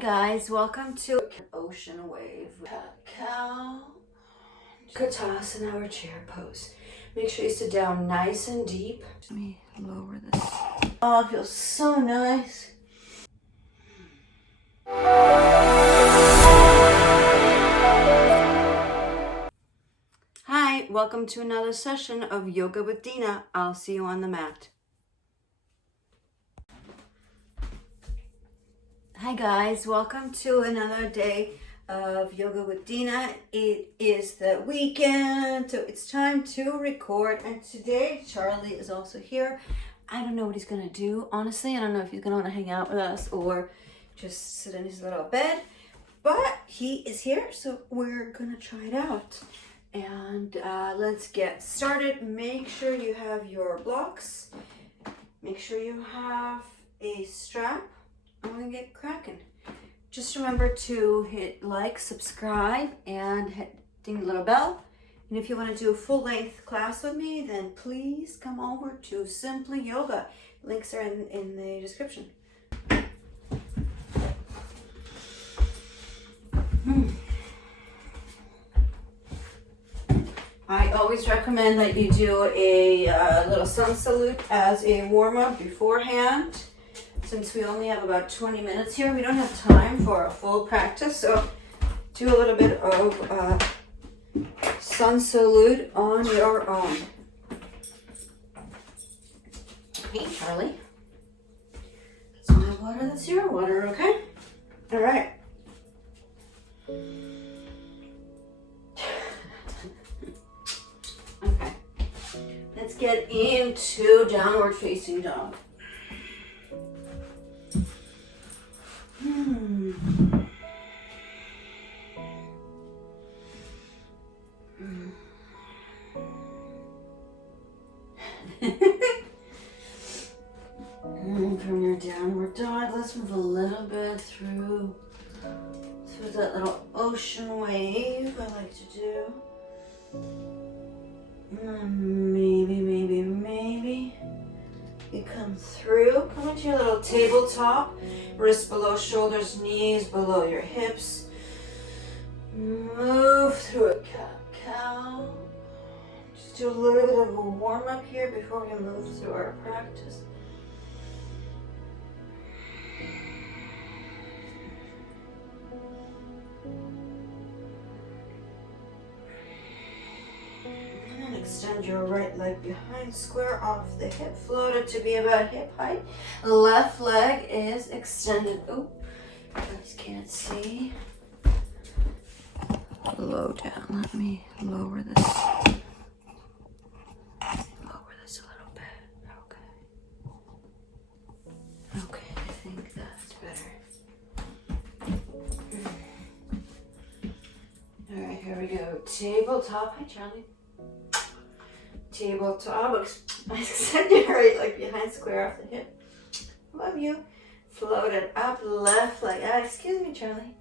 guys, welcome to Ocean Wave Cow Katasana or chair pose. Make sure you sit down nice and deep. Let me lower this. Oh, it feels so nice. Hi, welcome to another session of Yoga with Deena. I'll see you on the mat. Hi guys, welcome to another day of Yoga with Deena. It is the weekend, so it's time to record. And today, Charlie is also here. I don't know what he's gonna do, honestly. I don't know if he's gonna wanna hang out with us or just sit in his little bed. But he is here, so we're gonna try it out. And let's get started. Make sure you have your blocks. Make sure you have a strap. I'm gonna get cracking. Just remember to hit like, subscribe, and hit ding the little bell. And if you want to do a full-length class with me, then please come over to Simply Yoga. Links are in the description. I always recommend that you do a little sun salute as a warm-up beforehand. Since we only have about 20 minutes here, we don't have time for a full practice, so do a little bit of sun salute on your own. Hey, Charlie. That's my water, that's your water, okay? All right. Okay. Let's get into downward facing dog. From your downward dog, let's move a little bit through that little ocean wave I like to do. Maybe you come through, come into your little tabletop, wrists below shoulders, knees below your hips. Move through a cat-cow. Just do a little bit of a warm-up here before we move through our practice. Extend your right leg behind, square off the hip, float it to be about hip height. Left leg is extended. Oh, you guys can't see. Low down. Let me lower this. Lower this a little bit. Okay. Okay, I think that's better. All right, here we go. Tabletop. Hi, Charlie. Tabletop, extend your right leg behind, square off the hip. Love you. Float it up, left leg out. Excuse me, Charlie.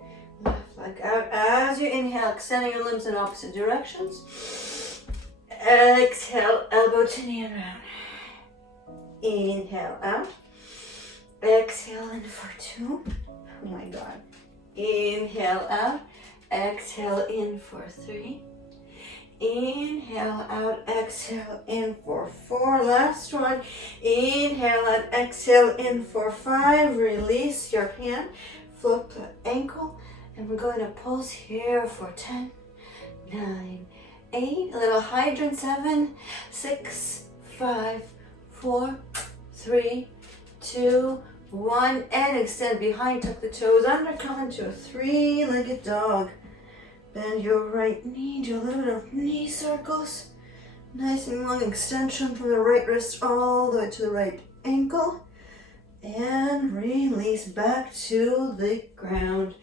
Left leg out as you inhale, extending your limbs in opposite directions. Exhale, elbow to knee and round. Inhale out. Exhale in for 2. Oh my God. Inhale out. Exhale in for 3. Inhale out, exhale in for 4. Last one. Inhale out, exhale in for 5. Release your hand, flip the ankle, and we're going to pulse here for 10, 9, 8. A little hydrant. 7, 6, 5, 4, 3, 2, 1. And extend behind, tuck the toes under, come into a 3-legged dog. Bend your right knee, do a little bit of knee circles. Nice and long extension from the right wrist all the way to the right ankle. And release back to the ground.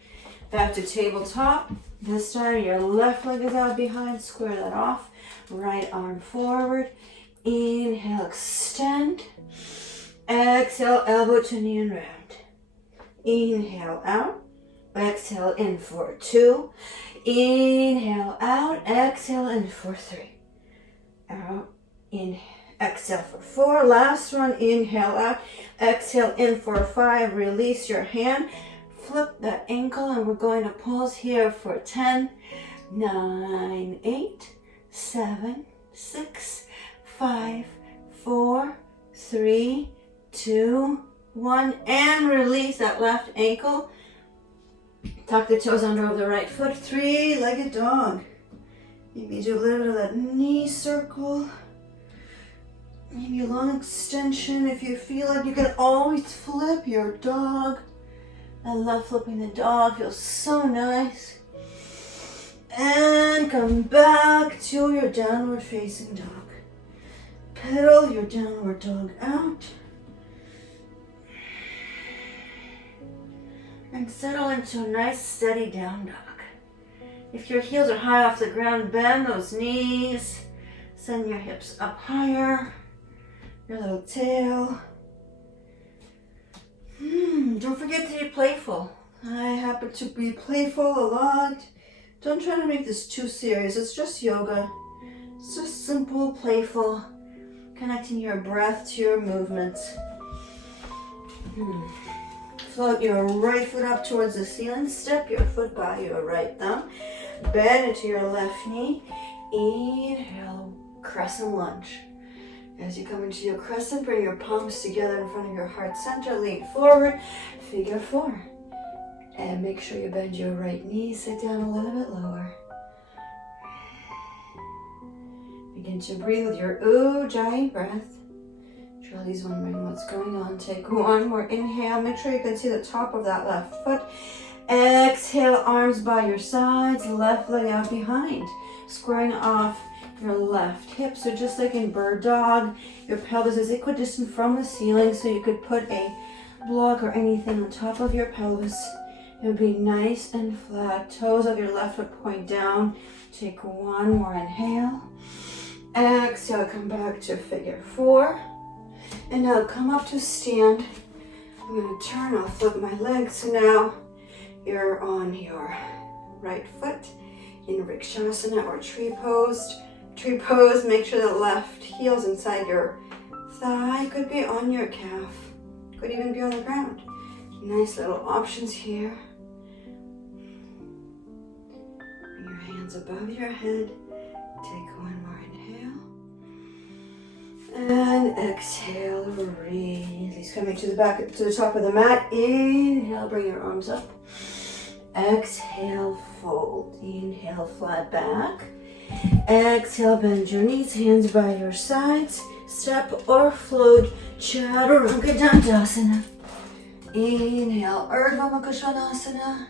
Back to tabletop. This time your left leg is out behind, square that off. Right arm forward. Inhale, extend. Exhale, elbow to knee and round. Inhale out. Exhale in for 2. Inhale out, exhale in for 3. Out, inhale, exhale for 4. Last one, inhale out, exhale in for 5. Release your hand, flip that ankle and we're going to pause here for 10, 9, 8, 7, 6, 5, 4, 3, 2, 1, and release that left ankle. Tuck the toes under of the right foot, three-legged dog. Maybe do a little bit of that knee circle. Maybe a long extension if you feel like you can always flip your dog. I love flipping the dog, feels so nice. And come back to your downward facing dog. Pedal your downward dog out. And settle into a nice steady down dog. If your heels are high off the ground, bend those knees. Send your hips up higher. Your little tail. Don't forget to be playful. I happen to be playful a lot. Don't try to make this too serious. It's just yoga. It's just simple, playful, connecting your breath to your movements. Float your right foot up towards the ceiling. Step your foot by your right thumb. Bend into your left knee. Inhale, crescent lunge. As you come into your crescent, bring your palms together in front of your heart center. Lean forward, figure 4. And make sure you bend your right knee. Sit down a little bit lower. Begin to breathe with your Ujjayi breath. Charlie's wondering what's going on. Take one more inhale. Make sure you can see the top of that left foot. Exhale, arms by your sides, left leg out behind. Squaring off your left hip. So just like in bird dog, your pelvis is equidistant from the ceiling, so you could put a block or anything on top of your pelvis. It would be nice and flat. Toes of your left foot point down. Take one more inhale. Exhale, come back to figure 4. And now come up to stand. I'm going to turn, I'll flip my legs. So now you're on your right foot in Vrikshasana or tree pose. Tree pose, make sure the left heel's inside your thigh. Could be on your calf. Could even be on the ground. Nice little options here. Bring your hands above your head. Take one more inhale. And exhale, release. Coming to the top of the mat. Inhale, bring your arms up. Exhale, fold. Inhale, flat back. Exhale, bend your knees, hands by your sides. Step or float, Chaturanga Dandasana. Inhale, Urdhva Mukha Svanasana.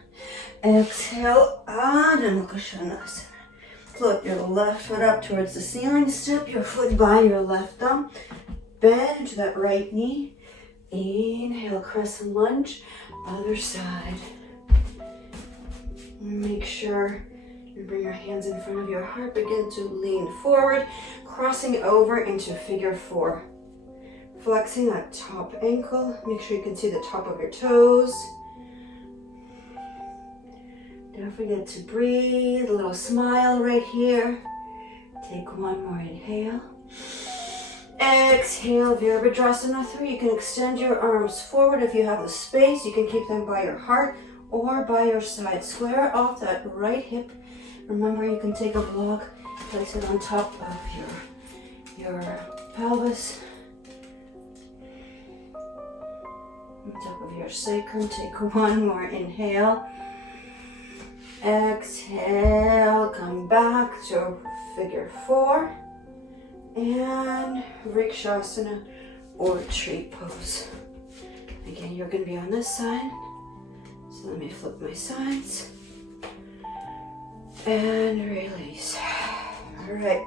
Exhale, Adho Mukha Svanasana. Float your left foot up towards the ceiling. Step your foot by your left thumb. Bend into that right knee. Inhale, crescent lunge. Other side. Make sure you bring your hands in front of your heart. Begin to lean forward, crossing over into figure 4. Flexing that top ankle. Make sure you can see the top of your toes. Don't forget to breathe. A little smile right here. Take one more inhale. Exhale, Virabhadrasana 3. You can extend your arms forward if you have the space. You can keep them by your heart or by your side. Square off that right hip. Remember, you can take a block, place it on top of your pelvis. On top of your sacrum. Take one more inhale. Exhale, come back to figure 4. And Vrikshasana or tree pose. Again, you're going to be on this side. So let me flip my sides. And release. All right.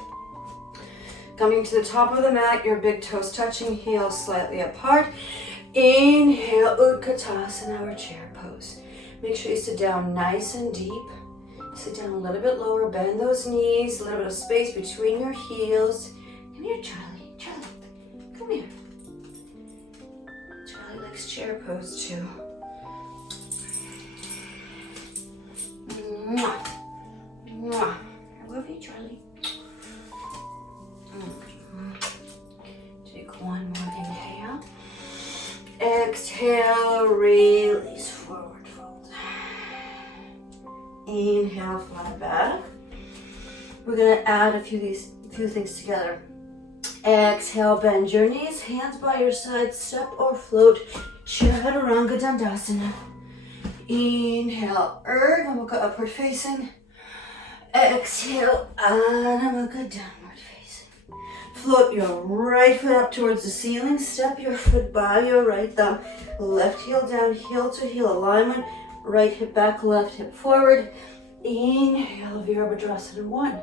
Coming to the top of the mat, your big toes touching, heels slightly apart. Inhale, Utkatasana or chair pose. Make sure you sit down nice and deep. Sit down a little bit lower, bend those knees, a little bit of space between your heels. Come here, Charlie. Charlie, come here. Charlie likes chair pose too. Mwah. Mwah. I love you, Charlie. Take one more inhale. Exhale, release, forward fold. Inhale, flat back. We're gonna add a few things together. Exhale, bend your knees, hands by your side, step or float, Chaturanga Dandasana. Inhale, Urdhva Mukha, upward facing. Exhale, Adho Mukha, downward facing. Float your right foot up towards the ceiling. Step your foot by your right thumb. Left heel down, heel to heel alignment. Right hip back, left hip forward. Inhale, Virabhadrasana 1.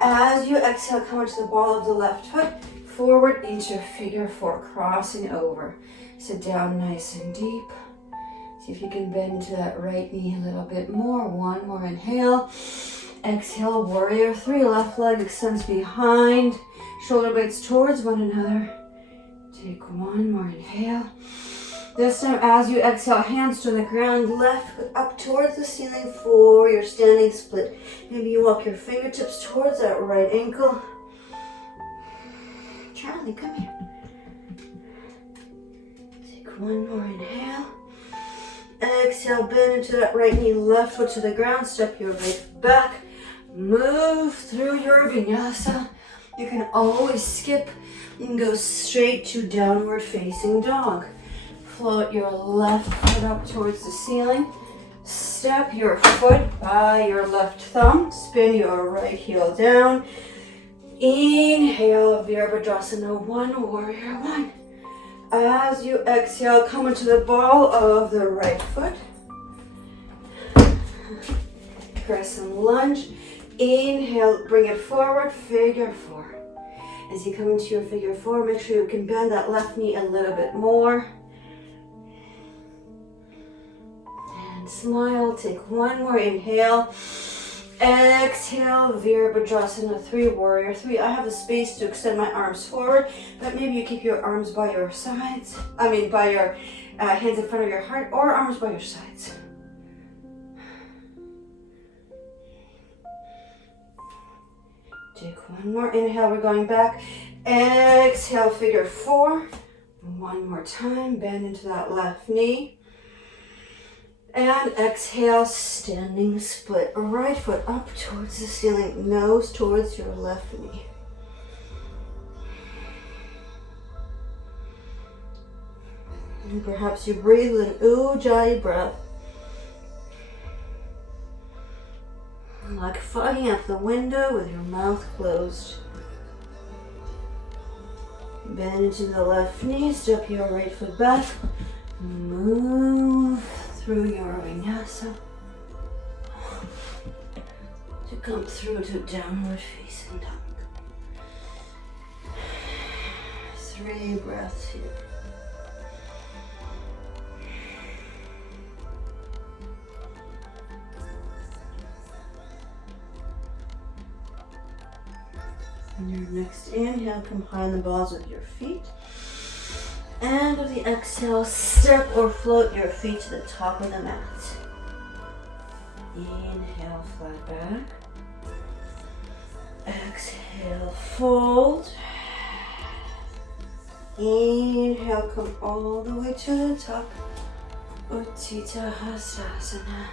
As you exhale, come into the ball of the left foot. Forward into figure 4, crossing over. Sit down nice and deep. See if you can bend into that right knee a little bit more. 1 more inhale. Exhale, warrior 3. Left leg extends behind. Shoulder blades towards one another. Take 1 more inhale. This time, as you exhale, hands to the ground, left foot up towards the ceiling for your standing split. Maybe you walk your fingertips towards that right ankle. Charlie, come here. Take 1 more inhale. Exhale, bend into that right knee, left foot to the ground, step your right back. Move through your vinyasa. You can always skip and go straight to downward facing dog. Float your left foot up towards the ceiling. Step your foot by your left thumb. Spin your right heel down. Inhale, Virabhadrasana 1, warrior 1. As you exhale, come into the ball of the right foot. Crescent lunge. Inhale, bring it forward, figure 4. As you come into your figure 4, make sure you can bend that left knee a little bit more. And smile, take 1 more inhale. Exhale, Virabhadrasana 3, warrior 3. I have a space to extend my arms forward, but maybe you keep your arms by your sides. By your hands in front of your heart, or arms by your sides. Take 1 more inhale, we're going back. Exhale, figure 4. 1 more time, bend into that left knee. And exhale, standing split. Right foot up towards the ceiling, nose towards your left knee. And perhaps you breathe with an Ujjayi breath. Like fogging up the window with your mouth closed. Bend into the left knee, step your right foot back. Move through your vinyasa to come through to downward facing dog. 3 breaths here. On your next inhale, combine the balls with your feet. And with the exhale, step or float your feet to the top of the mat. Inhale, flat back. Exhale, fold. Inhale, come all the way to the top. Utthita Hastasana.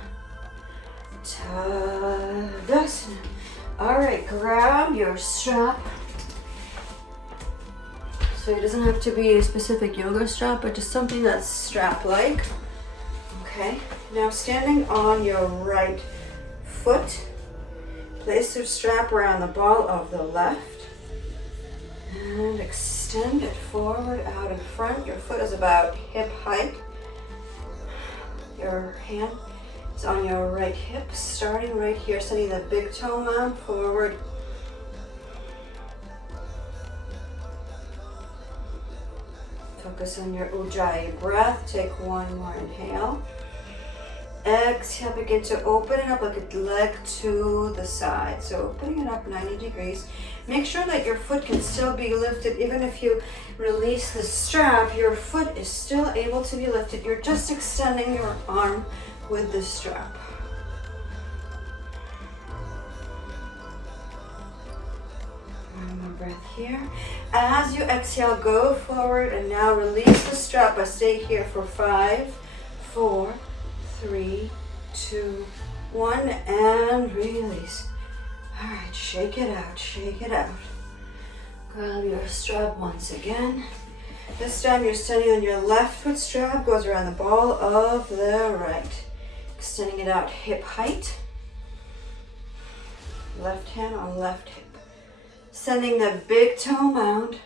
Tadasana. All right, grab your strap. So it doesn't have to be a specific yoga strap, but just something that's strap-like. Okay, now standing on your right foot, place your strap around the ball of the left and extend it forward out in front. Your foot is about hip height. Your hand is on your right hip, starting right here, sending the big toe mound forward. Focus on your Ujjayi breath. Take 1 more inhale. Exhale, begin to open it up like a leg to the side. So opening it up 90 degrees. Make sure that your foot can still be lifted. Even if you release the strap, your foot is still able to be lifted. You're just extending your arm with the strap. One more breath here. As you exhale, go forward and now release the strap. But stay here for 5, 4, 3, 2, 1, and release. All right, shake it out, shake it out. Grab your strap once again. This time you're standing on your left foot, strap goes around the ball of the right. Extending it out hip height. Left hand on left hip. Sending the big toe mound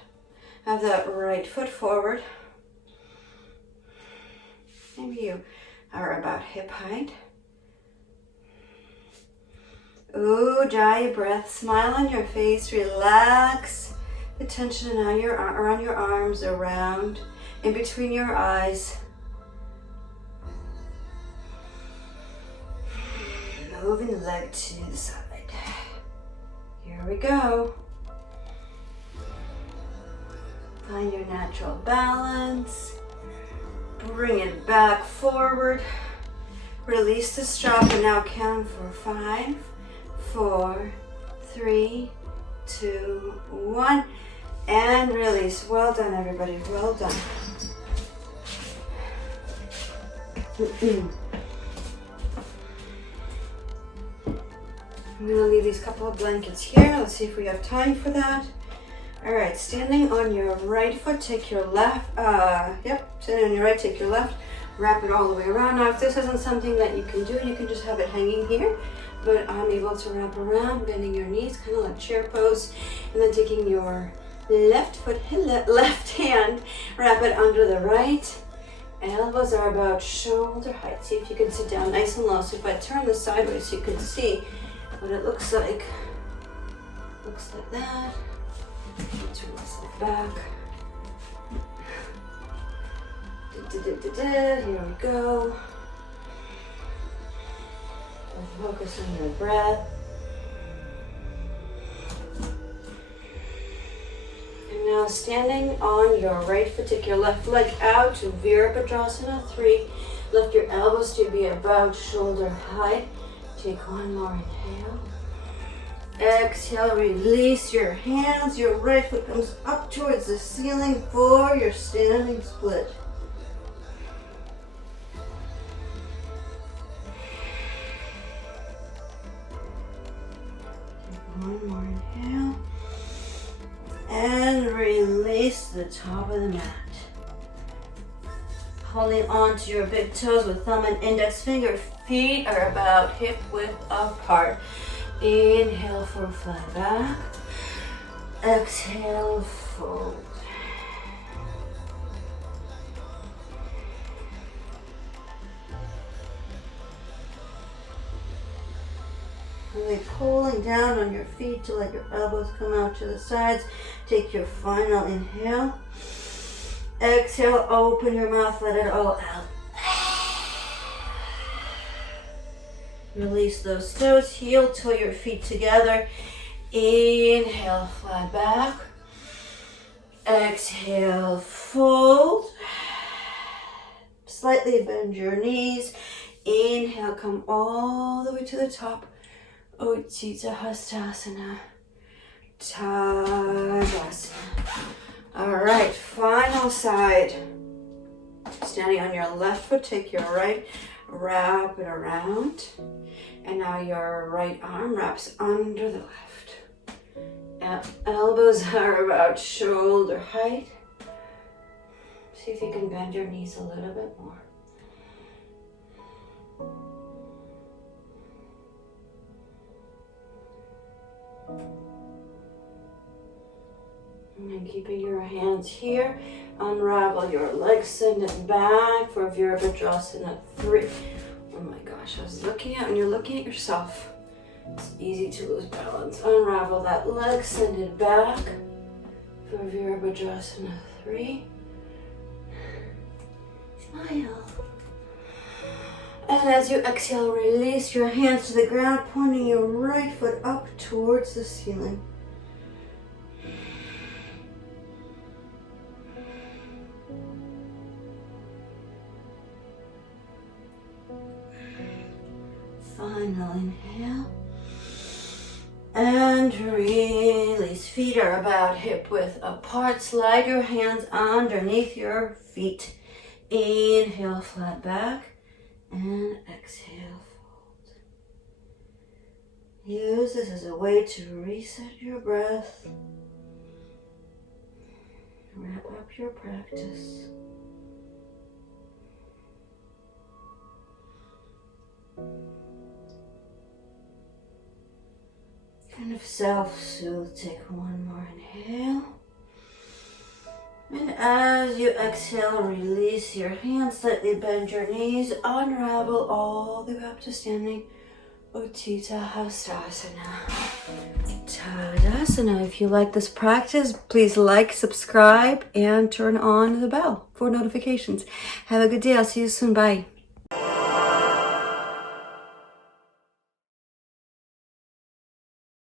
of that right foot forward. Maybe you are about hip height. Ujjayi breath. Smile on your face. Relax the tension around your arms, around, in between your eyes. Moving the leg to the side. Here we go. Find your natural balance. Bring it back forward. Release the strap and now count for 5, 4, 3, 2, 1. And release. Well done, everybody. Well done. I'm going to leave these couple of blankets here. Let's see if we have time for that. All right, standing on your right foot, take your left, standing on your right, take your left, wrap it all the way around. Now, if this isn't something that you can do, you can just have it hanging here, but I'm able to wrap around, bending your knees, kind of like chair pose, and then taking your left foot, left hand, wrap it under the right. Elbows are about shoulder height. See if you can sit down nice and low. So if I turn this sideways, you can see what it looks like. Looks like that. Turn myself back. Here we go. Focus on your breath. And now standing on your right foot, take your left leg out to Virabhadrasana 3. Lift your elbows to be about shoulder height. Take one more inhale. Exhale, release your hands. Your right foot comes up towards the ceiling for your standing split. One more inhale. And release the top of the mat. Holding on to your big toes with thumb and index finger. Feet are about hip width apart. Inhale for flat back. Exhale, fold. Really pulling down on your feet to let your elbows come out to the sides. Take your final inhale. Exhale, open your mouth, let it all out. Release those toes, heel toe your feet together. Inhale, flat back. Exhale, fold. Slightly bend your knees. Inhale, come all the way to the top. Utthita Hastasana. Tadasana. All right, final side. Standing on your left foot, take your right, wrap it around. And now your right arm wraps under the left. Elbows are about shoulder height. See if you can bend your knees a little bit more. And then keeping your hands here, unravel your legs, send it back for Virabhadrasana 3. Oh my gosh, when you're looking at yourself, it's easy to lose balance. Unravel that leg, send it back for Virabhadrasana 3. Smile. And as you exhale, release your hands to the ground, pointing your right foot up towards the ceiling. Final inhale. And release. Feet are about hip width apart. Slide your hands underneath your feet. Inhale, flat back. And exhale, fold. Use this as a way to reset your breath. Wrap up your practice. Kind of self-soothe. Take one more inhale. And as you exhale, release your hands, slightly bend your knees, unravel all the way up to standing Utthita Hastasana. Tadasana. If you like this practice, please like, subscribe, and turn on the bell for notifications. Have a good day. I'll see you soon. Bye.